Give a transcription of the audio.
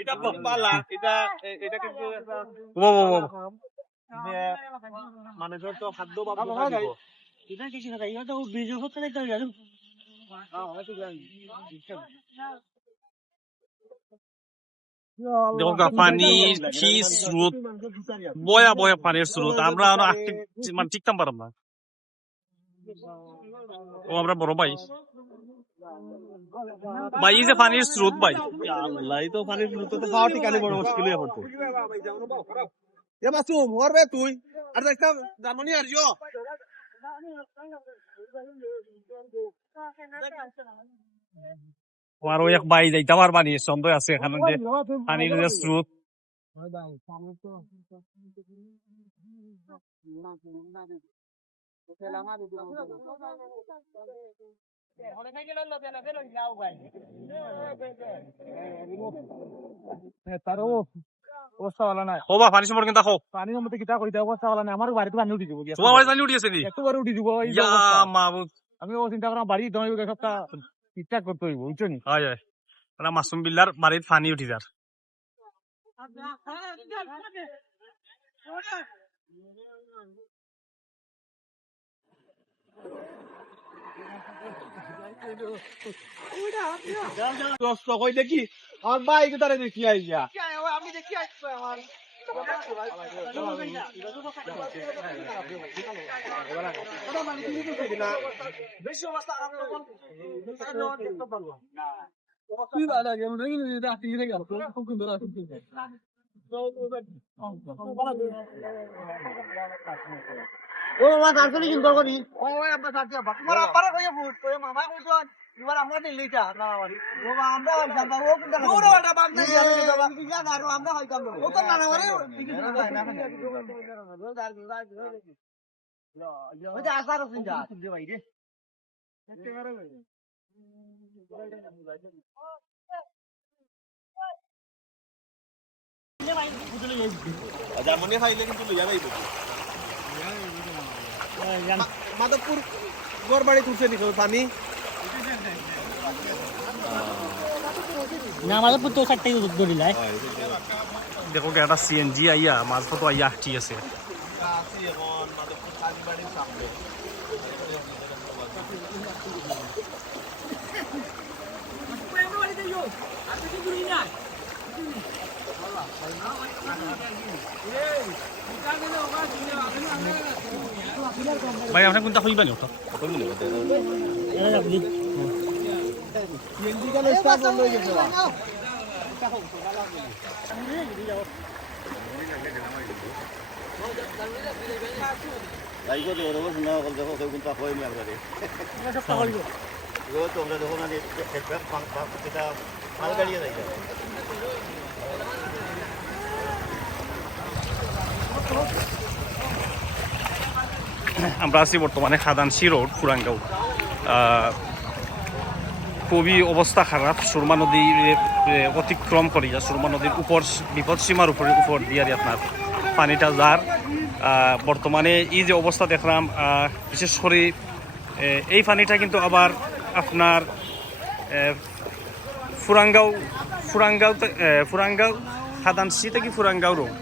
এটা পালা এটা এটা কিন্তু মানুষের তো খাদ্য এটা কিছু না এটা তো বীজ হচ্ছে না দেখো পানির কি স্রোত, বয়া বয়া পানির স্রোত, আমরা মানে টিকতাম পারলাম না। ও আমরা বড় ভাই ভাই এই যে পানির স্রোত ভাই, আল্লাহ তো পানির স্রোত তো পাওয়া ঠিকানি বড় মুশকিল হয়ে পড়ছে। এ বাসু মরবে তুই আর একটা জামনি আর যো আর ওই এক ভাই যাইতে আমার পানি সন্দেহ আছে এখানে যে পানির যে স্রোত। তারও অবস্থা ভালো নাই। ও বা পানি সম্পর্কে কিন্তু দেখো পানির মধ্যে কিতা কইতে অবস্থা ভালো নাই। আমার বাড়িতে পানি উঠে যাব। তোমার বাড়ি পানি উঠিয়েছে নি? একটু বারে উঠে যাব এই ইয়া অবস্থা। মাহবুব আমি ও চিন্তা করলাম বাড়ি দই সবটা ঠিকঠাক করতে হইব বুঝছো নি? হয় হয় ওরা মাসুম বিল্লার বাড়িতে পানি উঠি যার। দোস্ত কই দেখি আমার বাইক তারে দেখি আইয়া আমি দেখি আইছি আমার বেশি অবস্থা তুই বাদা গেম দেখি রাতে গিয়ে গেল খুব সুন্দর আছে ও বাবা কাটলি কিন্তু করি ও আমরা কাটছি তোমার আপারে কইয়া ফুট কই মামা কইছো এবার আমরা দিল্লিটা না মারি ও আমরা জানতা ও কিন্তু না ওটা বাদ নাই জানি বাবা কিয়া না আমরা হইতাম ও তো না না মারি ওই যে আসার সিনটা যে ভাই রে একেবারে ভাই জার্মানি খাইলে কিন্তু লইয়া যাইব মাধবপুর গড়বাড়ি তুলছে নি পানি না মাধবপুর তো সাইডটাই ধরিলাই দেখো একটা সিএনজি আইয়া মাছ তো আইয়া ঠিক আছে। ভাই আপনার কোনটা হইবা নি ওটা আমরা আছি বর্তমানে খাদানসি রোড ফুরাঙ্গাও। খুবই অবস্থা খারাপ, সুরমা নদী অতিক্রম করিয়া সুরমা নদীর উপর বিপদ সীমার উপর দিয়ে আপনার পানিটা যার বর্তমানে এই যে অবস্থা দেখলাম, বিশেষ করে এই পানিটা কিন্তু আবার আপনার ফুরাঙ্গাও খাদানসি থেকে ফুরাঙ্গাও রোড